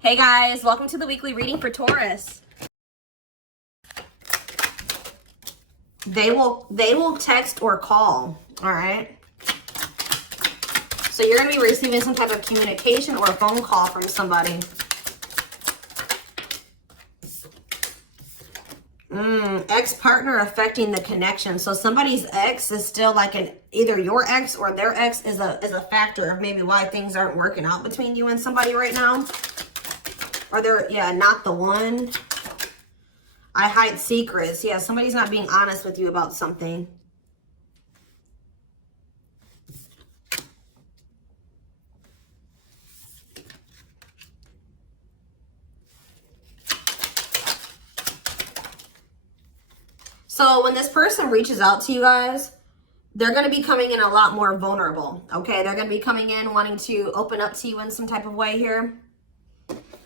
Hey guys, welcome to the weekly reading for Taurus. They will text or call, all right? So you're going to be receiving some type of communication or a phone call from somebody. Ex-partner affecting the connection. So somebody's ex is still like either your ex or their ex is a factor of maybe why things aren't working out between you and somebody right now. Or they're, yeah, not the one. I hide secrets. Yeah, somebody's not being honest with you about something. So when this person reaches out to you guys, they're going to be coming in a lot more vulnerable, okay? They're going to be coming in wanting to open up to you in some type of way here.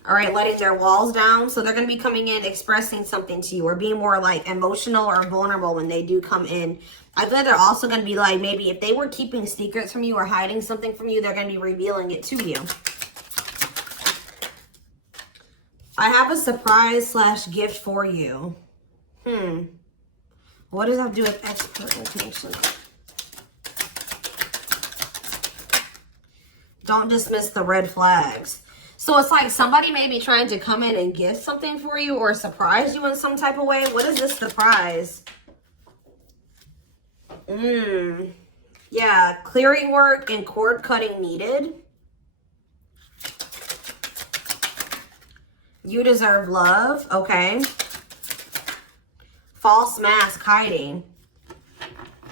All right, letting their walls down. So they're going to be coming in expressing something to you or being more like emotional or vulnerable when they do come in. I feel like they're also going to be like, maybe if they were keeping secrets from you or hiding something from you, they're going to be revealing it to you. I have a surprise / gift for you. What does that have to do with ex-partner connection? Don't dismiss the red flags. So it's like somebody may be trying to come in and give something for you or surprise you in some type of way. What is this surprise? Yeah, clearing work and cord cutting needed. You deserve love. Okay. False mask hiding.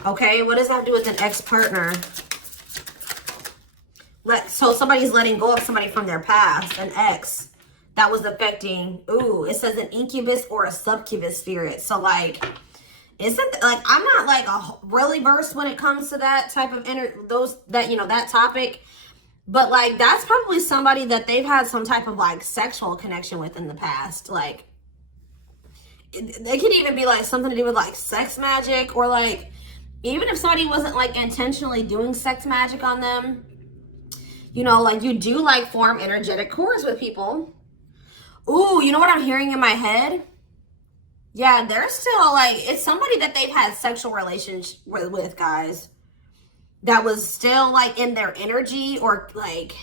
Okay, what does that have to do with an ex-partner? So somebody's letting go of somebody from their past, an ex that was affecting. Ooh, it says an incubus or a succubus spirit. So like, isn't like, I'm not like really versed when it comes to that type of that topic, but like that's probably somebody that they've had some type of like sexual connection with in the past. Like they could even be like something to do with like sex magic, or like even if somebody wasn't like intentionally doing sex magic on them, you know, like you do like form energetic cords with people. Ooh, you know what I'm hearing in my head? Yeah, they're still like, it's somebody that they've had sexual relations with, guys, that was still like in their energy, or like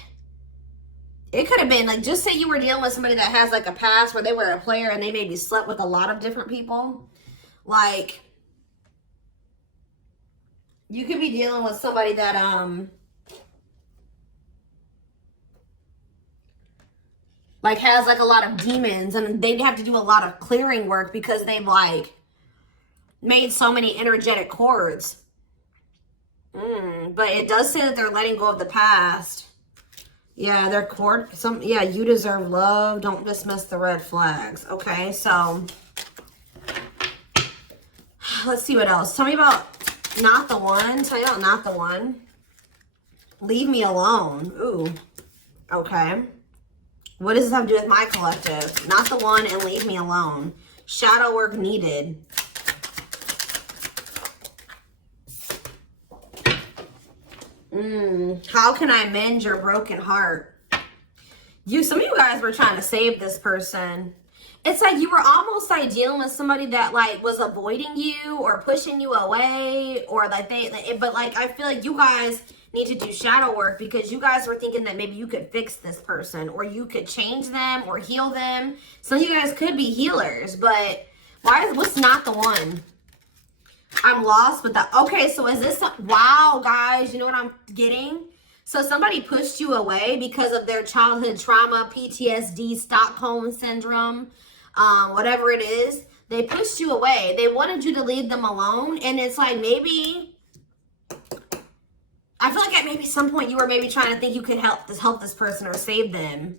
it could have been like, just say you were dealing with somebody that has like a past where they were a player and they maybe slept with a lot of different people. Like you could be dealing with somebody that like has like a lot of demons, and they'd have to do a lot of clearing work because they've like made so many energetic cords. But it does say that they're letting go of the past. Yeah, they're yeah, you deserve love. Don't dismiss the red flags. Okay, so let's see what else. Tell me about not the one. Tell me about not the one. Leave me alone. Ooh, okay. What does this have to do with my collective? Not the one and leave me alone. Shadow work needed. How can I mend your broken heart? Some of you guys were trying to save this person. It's like you were almost like dealing with somebody that like was avoiding you or pushing you away, or like but like I feel like you guys need to do shadow work because you guys were thinking that maybe you could fix this person or you could change them or heal them. Some of you guys could be healers, but what's not the one? I'm lost with that. Okay, so is this, wow, guys, you know what I'm getting? So somebody pushed you away because of their childhood trauma, PTSD, Stockholm syndrome, whatever it is. They pushed you away. They wanted you to leave them alone. And it's like maybe, I feel like at maybe some point you were maybe trying to think you could help this person or save them.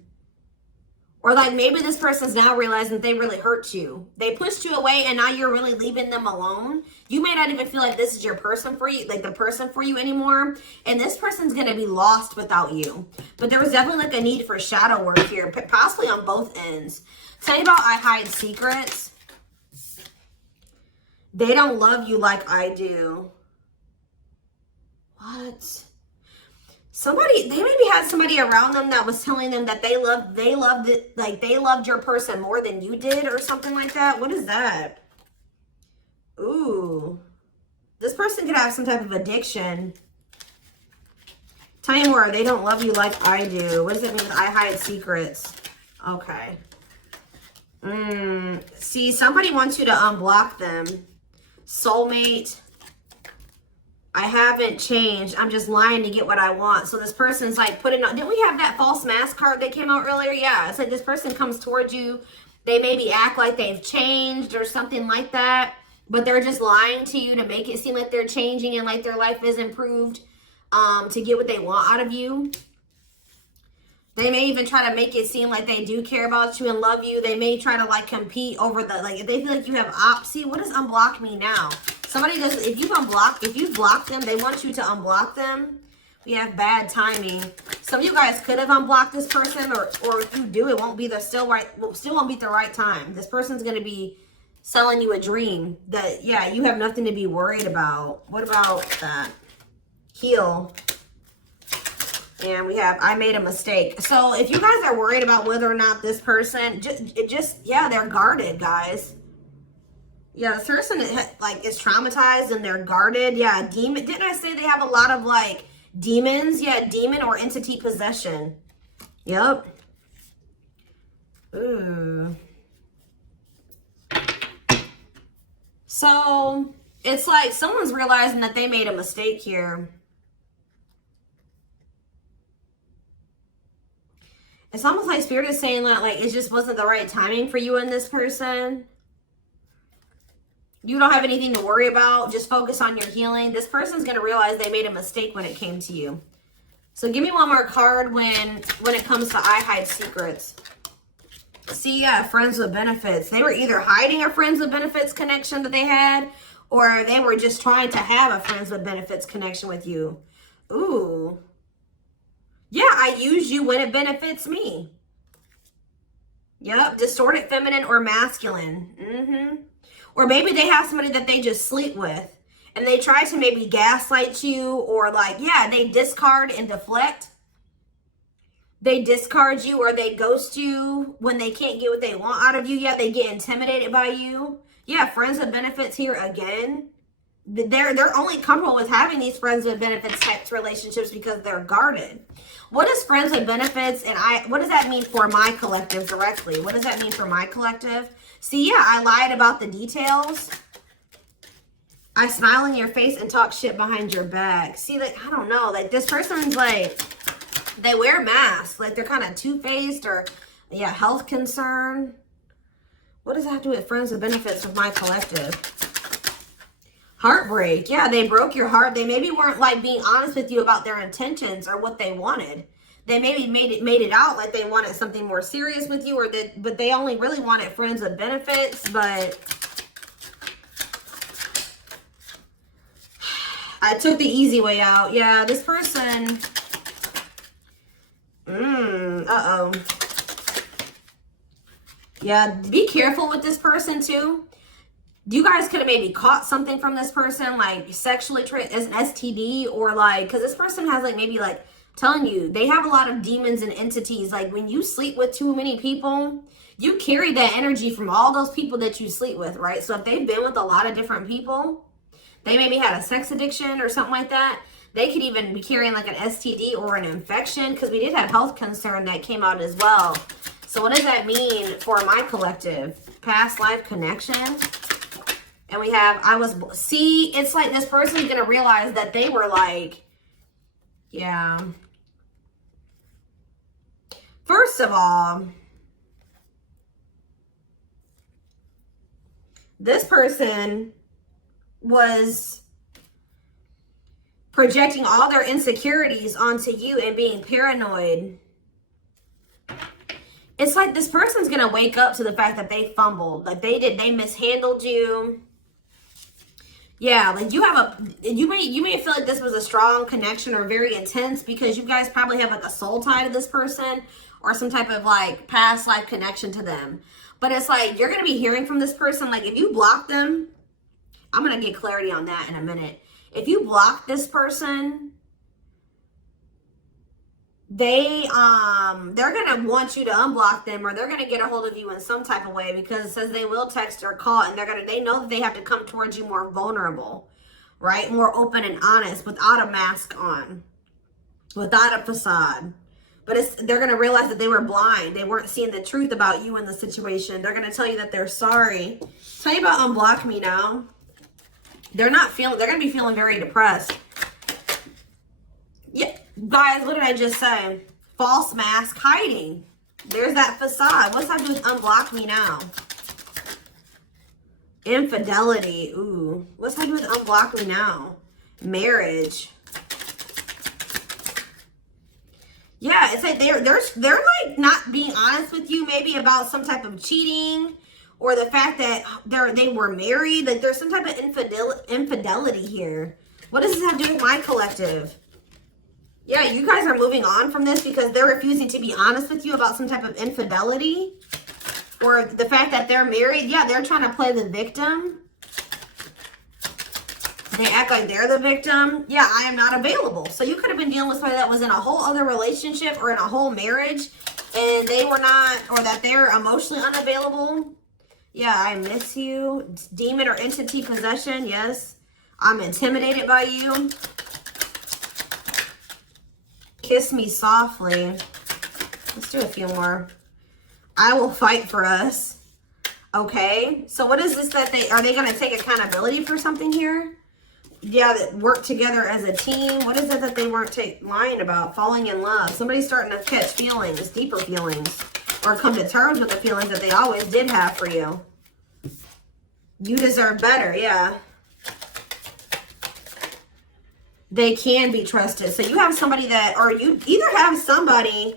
Or like maybe this person's now realizing that they really hurt you. They pushed you away and now you're really leaving them alone. You may not even feel like this is your person for you, like the person for you anymore. And this person's going to be lost without you. But there was definitely like a need for shadow work here, possibly on both ends. Tell me about I hide secrets. They don't love you like I do. What? Somebody, they maybe had somebody around them that was telling them that they loved it, like they loved your person more than you did or something like that. What is that? Ooh. This person could have some type of addiction. Tell me more. They don't love you like I do. What does it mean? I hide secrets. Okay. See, somebody wants you to unblock them. Soulmate. I haven't changed. I'm just lying to get what I want. So this person's like putting on. Didn't we have that false mask card that came out earlier? Yeah. It's like this person comes towards you. They maybe act like they've changed or something like that. But they're just lying to you to make it seem like they're changing and like their life is improved to get what they want out of you. They may even try to make it seem like they do care about you and love you. They may try to like compete over the, like if they feel like you have see, what does unblock mean now? Somebody does, if you've blocked them, they want you to unblock them. We have bad timing. Some of you guys could have unblocked this person, or if you do, it won't be the still won't be the right time. This person's gonna be selling you a dream that, yeah, you have nothing to be worried about. What about that? Heal. And we have, I made a mistake. So if you guys are worried about whether or not this person, yeah, they're guarded, guys. Yeah, this person like is traumatized and they're guarded. Yeah, demon. Didn't I say they have a lot of like demons? Yeah, demon or entity possession. Yep. Ooh. So it's like someone's realizing that they made a mistake here. It's almost like Spirit is saying that like it just wasn't the right timing for you and this person. You don't have anything to worry about. Just focus on your healing. This person's going to realize they made a mistake when it came to you. So give me one more card when it comes to I hide secrets. See, yeah, friends with benefits. They were either hiding a friends with benefits connection that they had, or they were just trying to have a friends with benefits connection with you. Ooh. Yeah, I use you when it benefits me. Yep, distorted feminine or masculine. Or maybe they have somebody that they just sleep with. And they try to maybe gaslight you, or like, yeah, they discard and deflect. They discard you or they ghost you when they can't get what they want out of you. Yeah, they get intimidated by you. Yeah, friends with benefits here again. They're only comfortable with having these friends with benefits types relationships because they're guarded. What is friends with benefits and what does that mean for my collective directly? What does that mean for my collective? See, yeah, I lied about the details. I smile in your face and talk shit behind your back. See, like, I don't know. Like, this person's like, they wear masks. Like, they're kind of two-faced or, yeah, health concern. What does that have to do with friends with benefits with my collective? Heartbreak. Yeah, they broke your heart. They maybe weren't, like, being honest with you about their intentions or what they wanted. They maybe made it out like they wanted something more serious with you, but they only really wanted friends with benefits, but I took the easy way out. Yeah, this person, uh-oh. Yeah, be careful with this person too. You guys could have maybe caught something from this person, like sexually as an STD, or like, because this person has like maybe like, telling you, they have a lot of demons and entities. Like when you sleep with too many people, you carry that energy from all those people that you sleep with, right? So if they've been with a lot of different people, they maybe had a sex addiction or something like that. They could even be carrying like an STD or an infection, because we did have health concern that came out as well. So what does that mean for my collective? Past life connection. And we have, see, it's like this person's going to realize that they were like, yeah. First of all, this person was projecting all their insecurities onto you and being paranoid. It's like this person's going to wake up to the fact that they fumbled. Like they mishandled you. Yeah, like you may feel like this was a strong connection or very intense because you guys probably have like a soul tie to this person or some type of like past life connection to them. But it's like you're going to be hearing from this person. Like if you block them, I'm going to get clarity on that in a minute. If you block this person, they're gonna want you to unblock them, or they're gonna get a hold of you in some type of way, because it says they will text or call, and they know that they have to come towards you more vulnerable, right? More open and honest, without a mask on, without a facade. But they're going to realize that they were blind. They weren't seeing the truth about you in the situation. They're going to tell you that they're sorry. Tell you about unblock me now. They're going to be feeling very depressed. Yeah, guys, what did I just say? False mask hiding. There's that facade. What's that do with unblock me now? Infidelity. Ooh. What's that do with unblock me now? Marriage. Yeah, it's like they're like not being honest with you, maybe about some type of cheating, or the fact that they were married. Like there's some type of infidelity here. What does this have to do with my collective? Yeah, you guys are moving on from this because they're refusing to be honest with you about some type of infidelity, or the fact that they're married. Yeah, they're trying to play the victim. They act like they're the victim. Yeah, I am not available. So you could have been dealing with somebody that was in a whole other relationship or in a whole marriage, and they were not, or that they're emotionally unavailable. Yeah, I miss you. Demon or entity possession. Yes. I'm intimidated by you. Kiss me softly. Let's do a few more. I will fight for us. Okay. So what is this that are they going to take accountability for something here? Yeah, that work together as a team. What is it that they weren't lying about? Falling in love. Somebody's starting to catch feelings, deeper feelings, or come to terms with the feelings that they always did have for you. You deserve better. Yeah. They can be trusted. So you have somebody that, or you either have somebody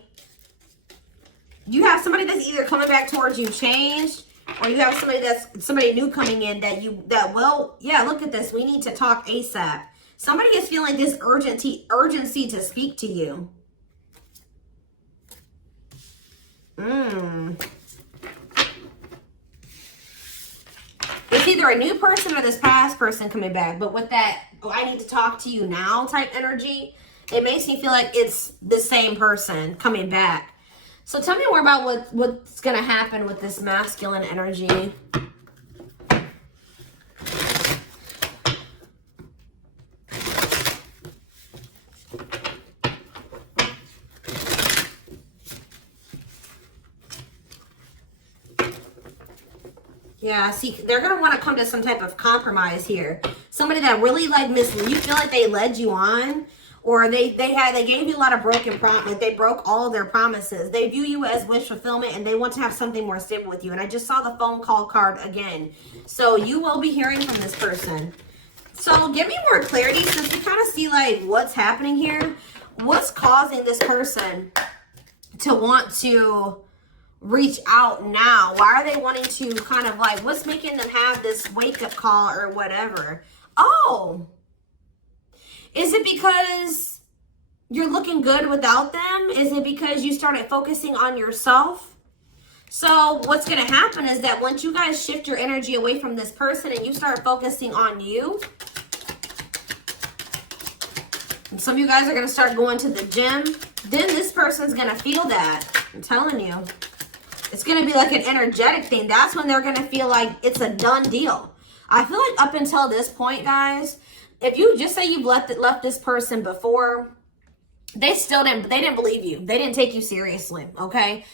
that's either coming back towards you changed, or you have somebody new coming in that will, yeah, look at this. We need to talk ASAP. Somebody is feeling this urgency to speak to you. It's either a new person or this past person coming back. But with that, oh, I need to talk to you now type energy, it makes me feel like it's the same person coming back. So tell me more about what's going to happen with this masculine energy. Yeah, see, they're going to want to come to some type of compromise here. Somebody that really like you feel like they led you on, or they gave you a lot of broken promises. They broke all of their promises. They view you as wish fulfillment, and they want to have something more stable with you. And I just saw the phone call card again. So you will be hearing from this person. So give me more clarity, since we kind of see like what's happening here. What's causing this person to want to reach out now? Why are they wanting to kind of like, what's making them have this wake-up call or whatever? Oh, is it because you're looking good without them? Is it because you started focusing on yourself? So what's going to happen is that once you guys shift your energy away from this person and you start focusing on you, and some of you guys are going to start going to the gym, then this person's going to feel that. I'm telling you. It's going to be like an energetic thing. That's when they're going to feel like it's a done deal. I feel like up until this point, guys, if you just say you've left this person before, they didn't believe you. They didn't take you seriously, okay?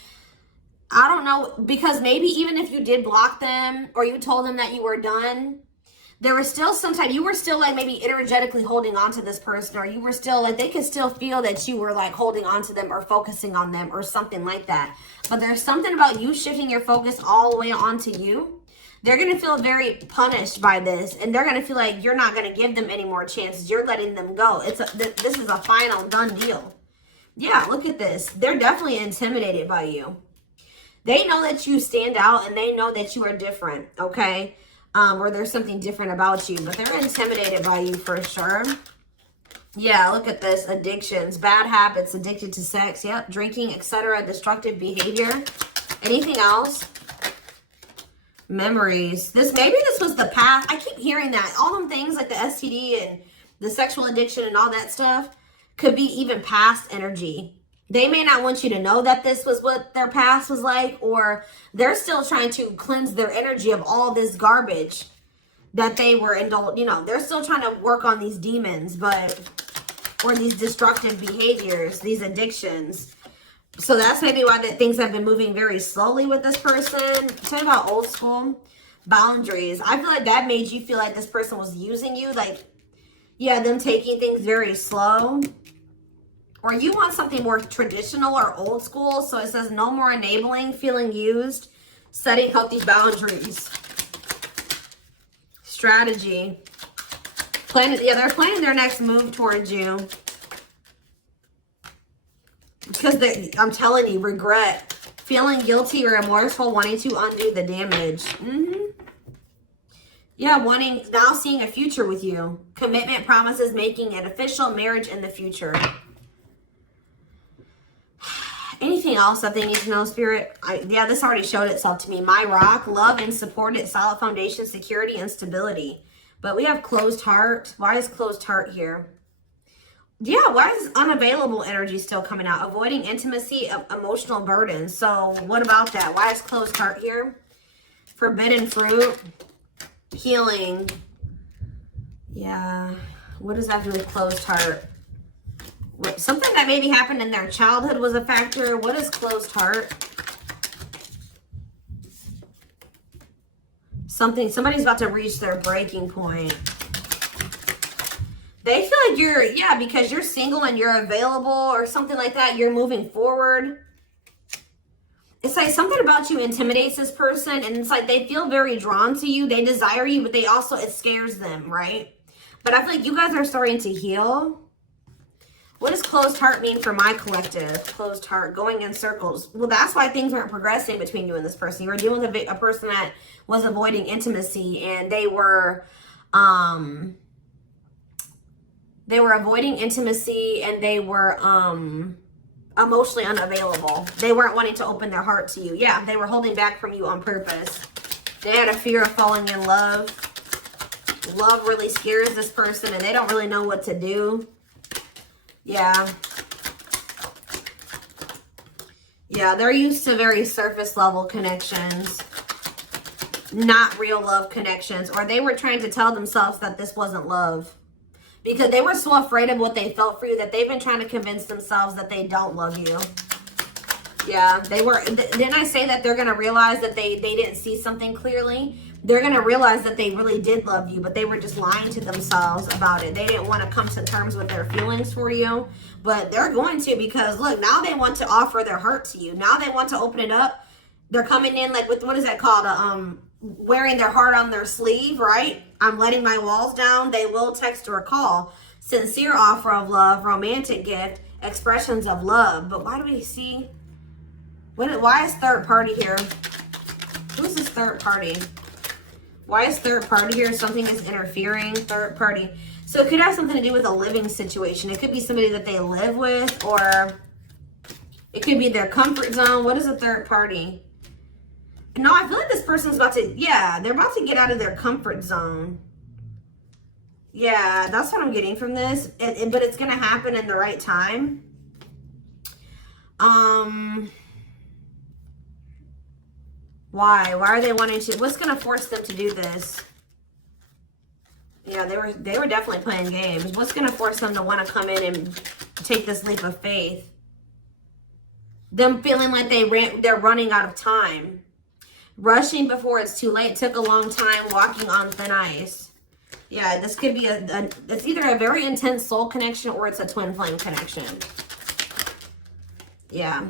I don't know, because maybe even if you did block them or you told them that you were done, there was still sometimes you were still like maybe energetically holding on to this person, or you were still like, they could still feel that you were like holding on to them or focusing on them or something like that. But there's something about you shifting your focus all the way onto you. They're going to feel very punished by this, and they're going to feel like you're not going to give them any more chances. You're letting them go. This is a final done deal. Yeah, look at this. They're definitely intimidated by you. They know that you stand out, and they know that you are different, okay? Or there's something different about you, but they're intimidated by you for sure. Yeah, look at this. Addictions, bad habits, addicted to sex, yep, drinking, etc., destructive behavior. Anything else? Memories. Maybe this was the past. I keep hearing that. All them things like the STD and the sexual addiction and all that stuff could be even past energy. They may not want you to know that this was what their past was like, or they're still trying to cleanse their energy of all this garbage that they were indulged. You know, they're still trying to work on these demons, or these destructive behaviors, these addictions. So that's maybe why that things have been moving very slowly with this person. Talking about old school boundaries. I feel like that made you feel like this person was using you. Like, yeah, them taking things very slow. Or you want something more traditional or old school. So it says no more enabling, feeling used, setting healthy boundaries. Strategy. They're planning their next move towards you. Because I'm telling you, regret. Feeling guilty or remorseful, wanting to undo the damage. Yeah, now seeing a future with you. Commitment, promises, making it official, marriage in the future. Anything else that they need to know, Spirit? Yeah, this already showed itself to me. My rock, love and supported, solid foundation, security, and stability. But we have closed heart. Why is closed heart here? Yeah, why is unavailable energy still coming out? Avoiding intimacy, emotional burden. So what about that? Why is closed heart here? Forbidden fruit, healing. Yeah, what does that do with closed heart? Something that maybe happened in their childhood was a factor. What is closed heart? Somebody's about to reach their breaking point. They feel like because you're single and you're available or something like that, you're moving forward. It's like something about you intimidates this person, and it's like they feel very drawn to you. They desire you, but it scares them, right? But I feel like you guys are starting to heal. What does closed heart mean for my collective? Closed heart, going in circles. Well, that's why things weren't progressing between you and this person. You were dealing with a person that was avoiding intimacy, and they were avoiding intimacy, and they were emotionally unavailable. They weren't wanting to open their heart to you. Yeah, they were holding back from you on purpose. They had a fear of falling in love. Love really scares this person, and they don't really know what to do. Yeah. Yeah, they're used to very surface level connections, not real love connections. Or they were trying to tell themselves that this wasn't love, because they were so afraid of what they felt for you that they've been trying to convince themselves that they don't love you. Yeah, they were. Didn't I say that they're going to realize that they didn't see something clearly? They're going to realize that they really did love you, but they were just lying to themselves about it. They didn't want to come to terms with their feelings for you, but they're going to, because look, now they want to offer their heart to you. Now they want to open it up. They're coming in like with, what is that called? Wearing their heart on their sleeve, right? I'm letting my walls down. They will text or call. Sincere offer of love, romantic gift, expressions of love. But why do we see? Why is third party here? Who's this third party? Why is third party here? Something is interfering. Third party. So it could have something to do with a living situation. It could be somebody that they live with, or it could be their comfort zone. What is a third party? No, I feel like this person's about to, they're about to get out of their comfort zone. Yeah, that's what I'm getting from this. But it's going to happen in the right time. Why? Why are they wanting to? What's going to force them to do this? Yeah, they were definitely playing games. What's going to force them to want to come in and take this leap of faith? Them feeling like they're running out of time. Rushing before it's too late. Took a long time. Walking on thin ice. Yeah, this could be it's either a very intense soul connection or it's a twin flame connection. Yeah.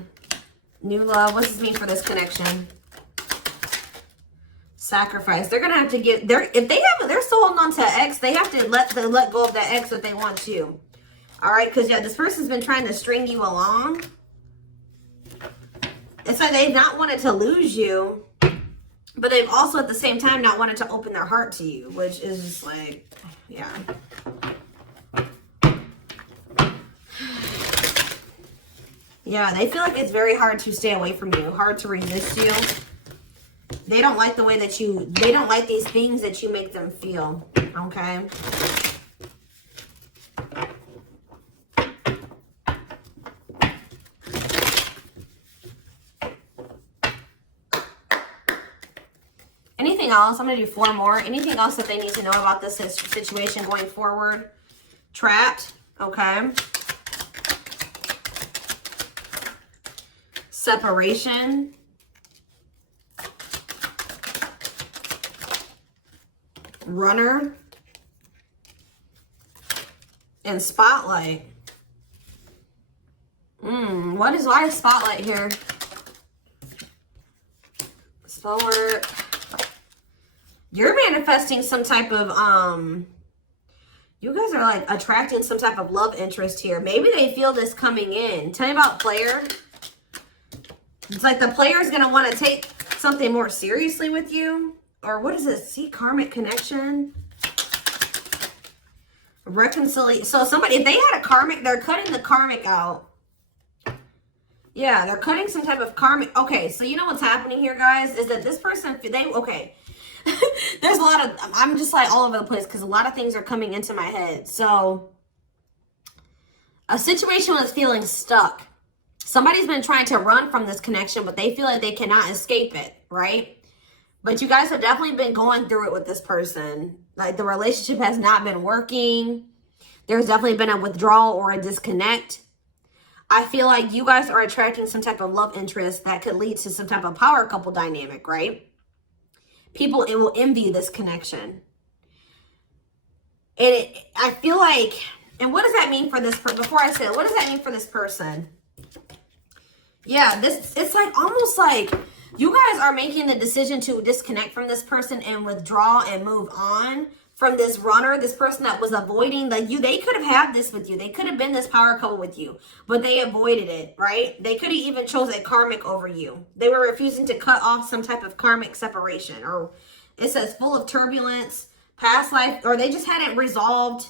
New love. What does this mean for this connection? Sacrifice. They're gonna have to get they're still holding on to an ex. They have to let go of that ex if they want to. All right, because this person's been trying to string you along. It's like they've not wanted to lose you, but they've also at the same time not wanted to open their heart to you, which is just like, yeah. Yeah, they feel like it's very hard to stay away from you, hard to resist you. They don't like the way that they don't like these things that you make them feel, okay? Anything else? I'm going to do 4 more. Anything else that they need to know about this situation going forward? Trapped. Okay. Separation. Runner. And spotlight. Why is spotlight here? Forward. You're manifesting some type of you guys are like attracting some type of love interest here. Maybe they feel this coming in. Tell me about player. It's like the player is going to want to take something more seriously with you. Or what is this? See, karmic connection. Reconciliation. So somebody, if they had a karmic, they're cutting the karmic out. Yeah, they're cutting some type of karmic. Okay, so you know what's happening here, guys, is that this person, okay. There's a lot of, I'm just like all over the place because a lot of things are coming into my head. So a situation was feeling stuck. Somebody's been trying to run from this connection, but they feel like they cannot escape it, right? But you guys have definitely been going through it with this person. Like the relationship has not been working. There's definitely been a withdrawal or a disconnect. I feel like you guys are attracting some type of love interest that could lead to some type of power couple dynamic, right? People, it will envy this connection. And I feel like, and what does that mean for this person? Before I say it, what does that mean for this person? Yeah, it's like almost like you guys are making the decision to disconnect from this person and withdraw and move on from this runner, this person that was avoiding they could have had this with you. They could have been this power couple with you, but they avoided it, right? They could have even chose a karmic over you. They were refusing to cut off some type of karmic separation, or it says full of turbulence, past life, or they just hadn't resolved.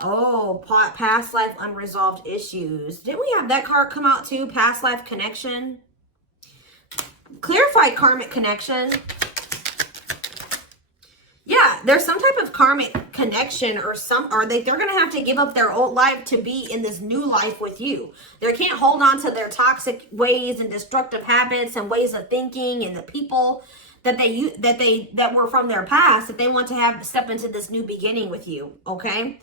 Oh, past life unresolved issues. Didn't we have that card come out too? Past life connection. Clarify karmic connection. Yeah, there's some type of karmic connection or they're going to have to give up their old life to be in this new life with you. They can't hold on to their toxic ways and destructive habits and ways of thinking and the people that were from their past that they want to step into this new beginning with you, okay?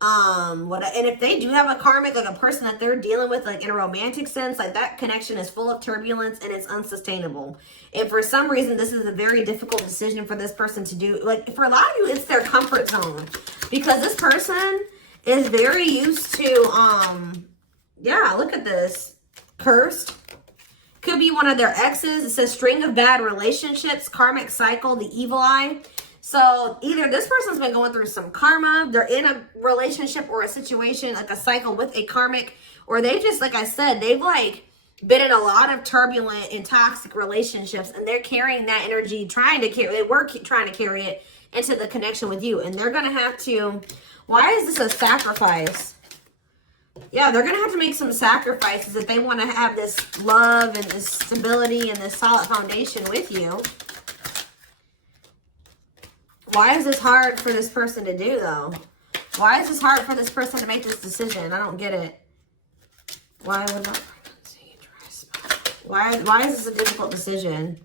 And if they do have a karmic, like a person that they're dealing with, like in a romantic sense, like that connection is full of turbulence and it's unsustainable. And for some reason, this is a very difficult decision for this person to do. Like for a lot of you, it's their comfort zone because this person is very used to, yeah, look at this. Cursed. Could be one of their exes. It says string of bad relationships, karmic cycle, the evil eye. So either this person's been going through some karma, they're in a relationship or a situation, like a cycle with a karmic, or they just, like I said, they've like been in a lot of turbulent and toxic relationships and they're carrying that energy, trying to carry it into the connection with you. And they're going to have to, why is this a sacrifice? Yeah, they're going to have to make some sacrifices if they want to have this love and this stability and this solid foundation with you. Why is this hard for this person to do, though? Why is this hard for this person to make this decision? I don't get it. Why would not pregnancy, dry spot? Why is this a difficult decision?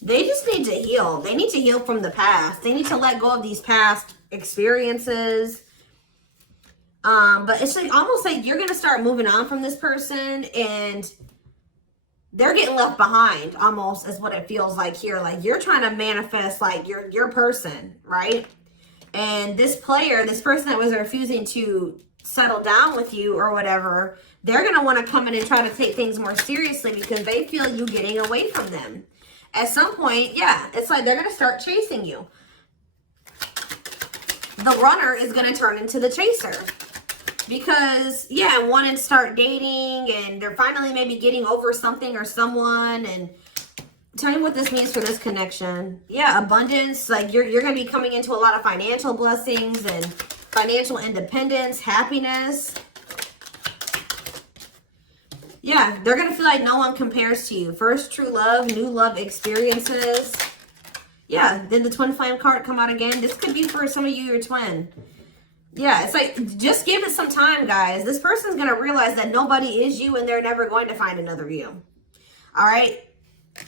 They just need to heal. They need to heal from the past. They need to let go of these past experiences. But it's like almost like you're going to start moving on from this person and they're getting left behind almost is what it feels like here. Like you're trying to manifest like your person, right? And this player, this person that was refusing to settle down with you or whatever, they're going to want to come in and try to take things more seriously because they feel you getting away from them. At some point, yeah, it's like they're going to start chasing you. The runner is going to turn into the chaser. Because, yeah, want to start dating and they're finally maybe getting over something or someone. And tell me what this means for this connection. Yeah, abundance. Like you're going to be coming into a lot of financial blessings and financial independence, happiness. Yeah, they're going to feel like no one compares to you. First true love, new love experiences. Yeah, did the twin flame card come out again? This could be for some of you, your twin. Yeah, it's like, just give it some time, guys. This person's going to realize that nobody is you and they're never going to find another you. All right?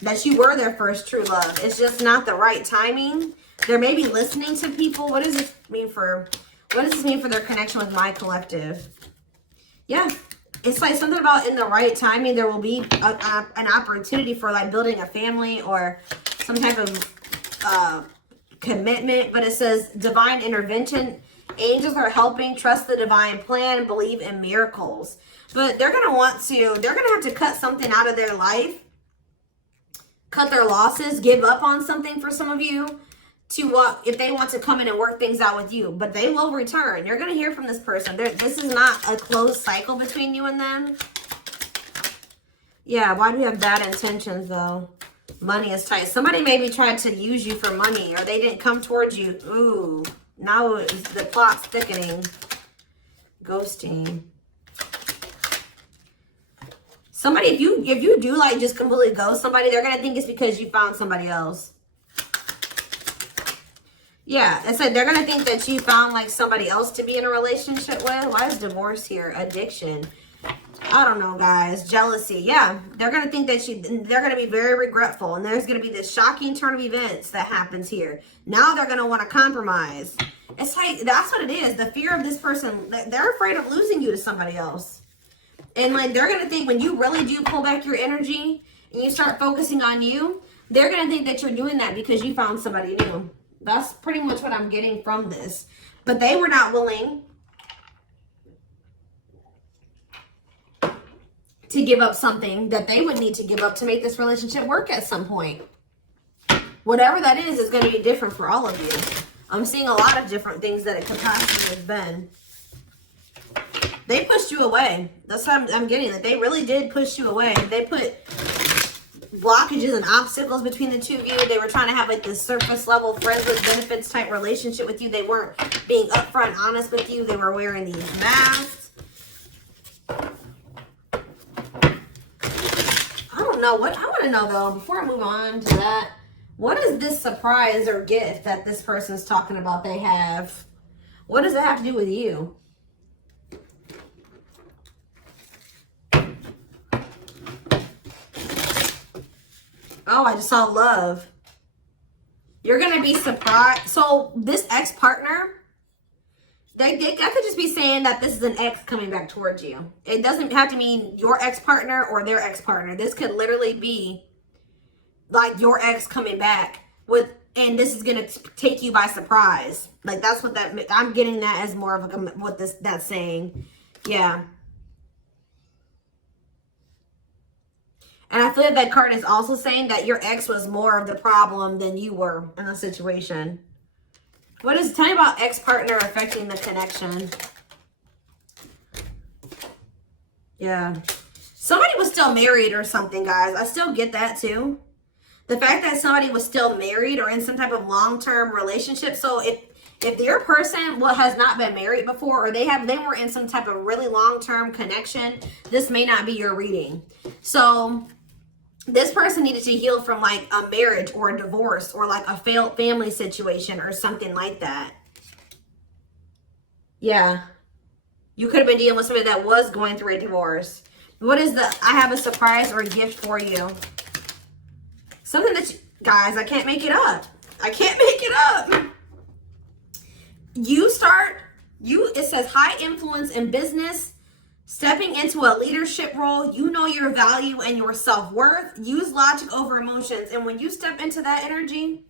that you were their first true love. It's just not the right timing. They're maybe listening to people. What does this mean for their connection with my collective? Yeah. It's like something about in the right timing, there will be an opportunity for like building a family or some type of commitment. But it says divine intervention. Angels are helping. Trust the divine plan. Believe in miracles. But they're going to have to cut something out of their life. Cut their losses. Give up on something for some of you. If they want to come in and work things out with you, but they will return. You're going to hear from this person. This is not a closed cycle between you and them. Yeah, why do you have bad intentions though? Money is tight. Somebody maybe tried to use you for money or they didn't come towards you. Ooh, now the plot's thickening. Ghosting. Somebody, if you do like just completely ghost somebody, they're going to think it's because you found somebody else. Yeah, it said they're going to think that you found like somebody else to be in a relationship with. Why is divorce here? Addiction. I don't know, guys. Jealousy. Yeah, they're going to think that they're going to be very regretful. And there's going to be this shocking turn of events that happens here. Now they're going to want to compromise. It's like, that's what it is. The fear of this person, they're afraid of losing you to somebody else. And like, they're going to think when you really do pull back your energy and you start focusing on you, they're going to think that you're doing that because you found somebody new. That's pretty much what I'm getting from this. But they were not willing to give up something that they would need to give up to make this relationship work at some point. Whatever that is going to be different for all of you. I'm seeing a lot of different things that it could possibly have been. They pushed you away. That's what I'm getting. That they really did push you away. They put blockages and obstacles between the two of you. They were trying to have like this surface level friends with benefits type relationship with you. They weren't being upfront and honest with you. They were wearing these masks. I don't know what I want to know though, before I move on to that, what is this surprise or gift that this person's talking about they have? What does it have to do with you? Oh, I just saw love. You're going to be surprised. So this ex-partner, I could just be saying that this is an ex coming back towards you. It doesn't have to mean your ex-partner or their ex-partner. This could literally be like your ex coming back and this is going to take you by surprise. Like that's what I'm getting that as more of what that's saying. Yeah. And I feel like that card is also saying that your ex was more of the problem than you were in the situation. Tell me about ex-partner affecting the connection. Yeah. Somebody was still married or something, guys. I still get that too. The fact that somebody was still married or in some type of long-term relationship. So if your person has not been married before or they were in some type of really long-term connection, this may not be your reading. So this person needed to heal from like a marriage or a divorce or like a failed family situation or something like that. Yeah. You could have been dealing with somebody that was going through a divorce. What is I have a surprise or a gift for you? Something that guys, I can't make it up. I can't make it up. It says high influence in business. Stepping into a leadership role, you know your value and your self-worth. Use logic over emotions. And when you step into that energy,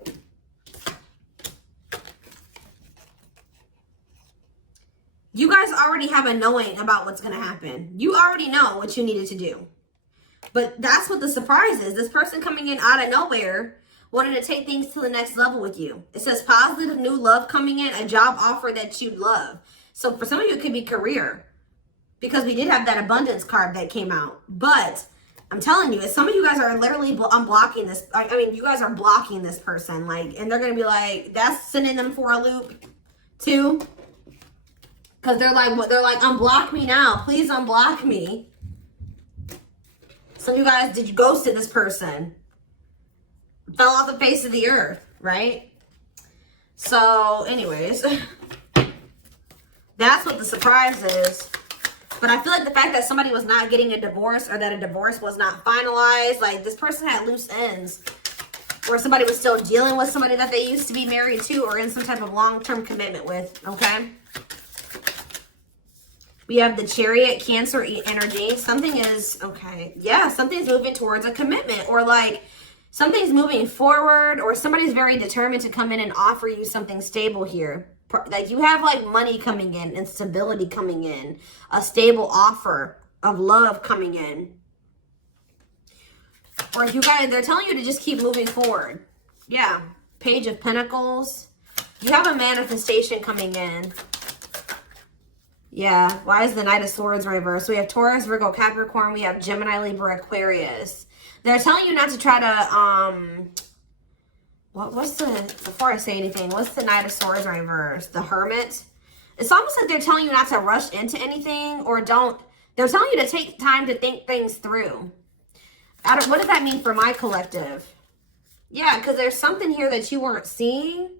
you guys already have a knowing about what's going to happen. You already know what you needed to do. But that's what the surprise is. This person coming in out of nowhere wanted to take things to the next level with you. It says positive new love coming in, a job offer that you'd love. So for some of you, it could be career. Because we did have that abundance card that came out. But I'm telling you, some of you guys are literally unblocking this. I mean, you guys are blocking this person. And they're going to be like, that's sending them for a loop too. Because they're like, unblock me now. Please unblock me. Some of you guys, did you ghosted this person? Fell off the face of the earth, right? So anyways, that's what the surprise is. But I feel like the fact that somebody was not getting a divorce or that a divorce was not finalized, like this person had loose ends. Or somebody was still dealing with somebody that they used to be married to or in some type of long-term commitment with, okay? We have the Chariot, Cancer energy. Something is, okay, yeah, something's moving towards a commitment, or like something's moving forward, or somebody's very determined to come in and offer you something stable here. Like you have like money coming in and stability coming in, a stable offer of love coming in. Or if you guys, they're telling you to just keep moving forward. Yeah, Page of Pentacles. You have a manifestation coming in. Yeah, why is the Knight of Swords reversed? So we have Taurus, Virgo, Capricorn. We have Gemini, Libra, Aquarius. They're telling you not to try to, before I say anything, what's the Knight of Swords reversed? The Hermit. It's almost like they're telling you not to rush into anything, or they're telling you to take time to think things through. What does that mean for my collective? Yeah, because there's something here that you weren't seeing.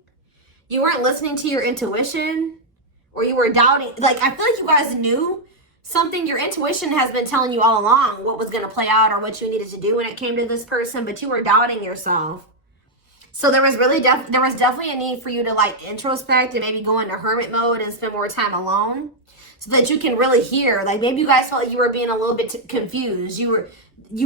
You weren't listening to your intuition, or you were doubting. Like, I feel like you guys knew something. Your intuition has been telling you all along what was going to play out or what you needed to do when it came to this person, but you were doubting yourself. So there was really there was definitely a need for you to like introspect and maybe go into hermit mode and spend more time alone so that you can really hear. Like maybe you guys felt like you were being a little bit confused. You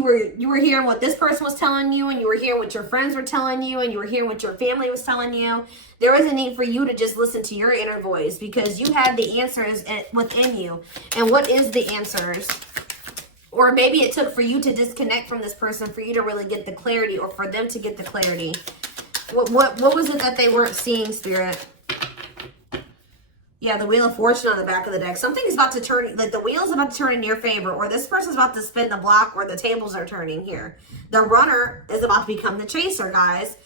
were hearing what this person was telling you, and you were hearing what your friends were telling you, and you were hearing what your family was telling you. There was a need for you to just listen to your inner voice because you had the answers within you. And what is the answers? Or maybe it took for you to disconnect from this person for you to really get the clarity, or for them to get the clarity. What was it that they weren't seeing, Spirit? Yeah, the Wheel of Fortune on the back of the deck. Something is about to turn, like the wheel's about to turn in your favor, or this person's about to spin the block where the tables are turning here. The runner is about to become the chaser, guys.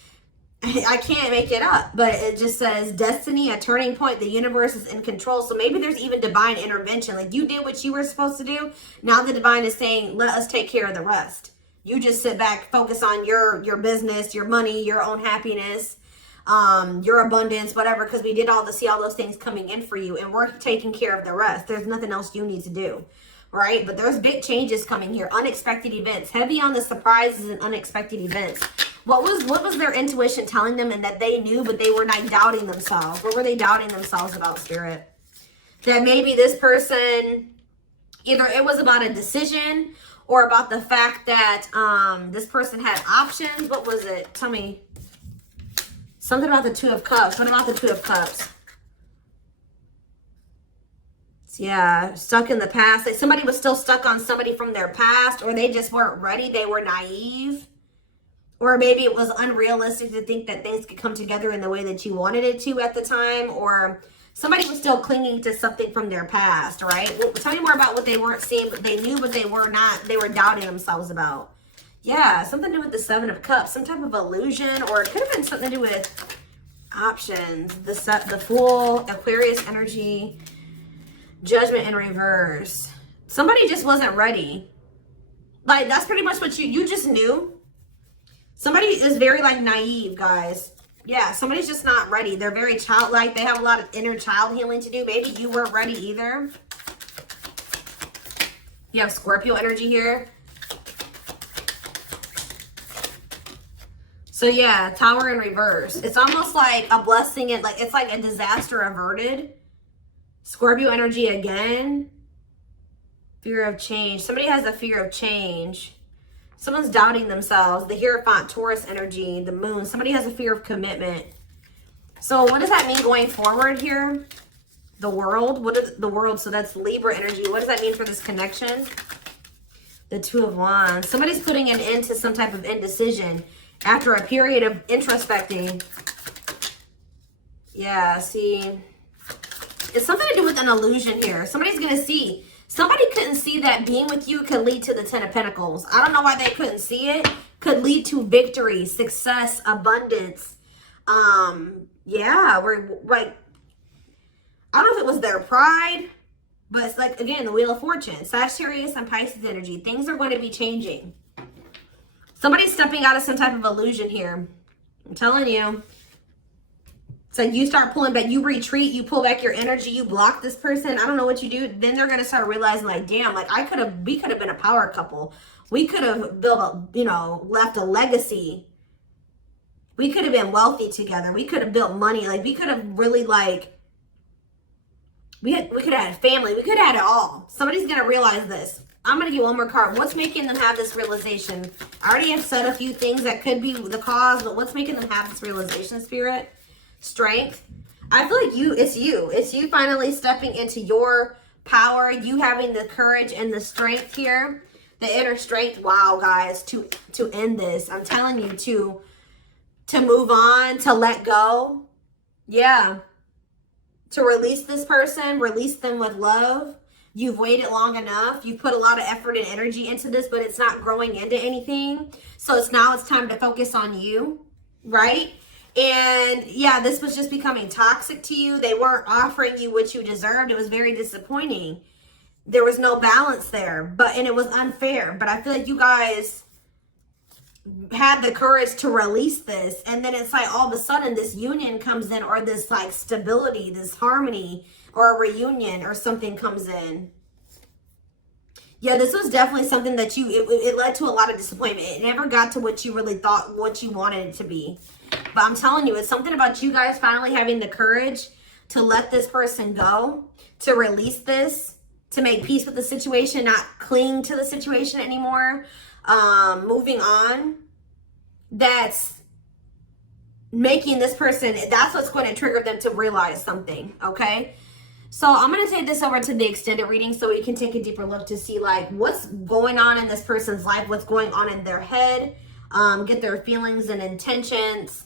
I can't make it up, but it just says destiny, a turning point. The universe is in control. So maybe there's even divine intervention. Like you did what you were supposed to do. Now the divine is saying, let us take care of the rest. You just sit back, focus on your business, your money, your own happiness, your abundance, whatever, because we did see all those things coming in for you, and we're taking care of the rest. There's nothing else you need to do, right? But there's big changes coming here, unexpected events, heavy on the surprises and unexpected events. What was their intuition telling them, and that they knew, but they were not doubting themselves? What were they doubting themselves about, Spirit? That maybe this person, either it was about a decision or about the fact that this person had options. What was it? Tell me. Something about the Two of Cups. What about the Two of Cups? Yeah, stuck in the past. Like somebody was still stuck on somebody from their past, or they just weren't ready. They were naive. Or maybe it was unrealistic to think that things could come together in the way that you wanted it to at the time. Or somebody was still clinging to something from their past, right? Well, tell me more about what they weren't seeing, but they knew, but they were not. They were doubting themselves about. Yeah, something to do with the Seven of Cups, some type of illusion, or it could have been something to do with options. The Fool, Aquarius energy, Judgment in reverse. Somebody just wasn't ready. Like, that's pretty much what you just knew. Somebody is very, like, naive, guys. Yeah, somebody's just not ready. They're very childlike. They have a lot of inner child healing to do. Maybe you weren't ready either. You have Scorpio energy here. So yeah, Tower in reverse. It's almost like a blessing, and like it's like a disaster averted. Scorpio energy again. Fear of change. Somebody has a fear of change. Someone's doubting themselves. The Hierophant, Taurus energy, the Moon. Somebody has a fear of commitment. So what does that mean going forward here? The World. What is the World? So that's Libra energy. What does that mean for this connection? The Two of Wands. Somebody's putting an end to some type of indecision after a period of introspecting. Yeah, see. It's something to do with an illusion here. Somebody's going to see. Somebody couldn't see that being with you could lead to the Ten of Pentacles. I don't know why they couldn't see it. Could lead to victory, success, abundance. Yeah, we're like, I don't know if it was their pride, but it's like, again, the Wheel of Fortune. Sagittarius and Pisces energy. Things are going to be changing. Somebody's stepping out of some type of illusion here. I'm telling you. It's like you start pulling back, you retreat, you pull back your energy, you block this person. I don't know what you do. Then they're gonna start realizing, like, damn, like we could have been a power couple. We could have built a, you know, left a legacy. We could have been wealthy together. We could have built money. Like, we could have really, like, we could have had a family. We could have had it all. Somebody's gonna realize this. I'm gonna get one more card. What's making them have this realization? I already have said a few things that could be the cause, but what's making them have this realization, Spirit? Strength. I feel like it's you finally stepping into your power, you having the courage and the strength here, the inner strength. Wow, guys, to end this. I'm telling you, to move on, to let go. Yeah. To release this person, release them with love. You've waited long enough. You've put a lot of effort and energy into this, but it's not growing into anything. So it's time to focus on you, right? And yeah, this was just becoming toxic to you. They weren't offering you what you deserved. It was very disappointing. There was no balance there, and it was unfair. But I feel like you guys had the courage to release this. And then it's like all of a sudden this union comes in, or this like stability, this harmony, or a reunion or something comes in. Yeah, this was definitely something that it led to a lot of disappointment. It never got to what you really thought, what you wanted it to be. But I'm telling you, it's something about you guys finally having the courage to let this person go, to release this, to make peace with the situation, not cling to the situation anymore, moving on. That's making this person, that's what's going to trigger them to realize something, okay? So I'm going to take this over to the extended reading so we can take a deeper look to see like what's going on in this person's life, what's going on in their head, get their feelings and intentions.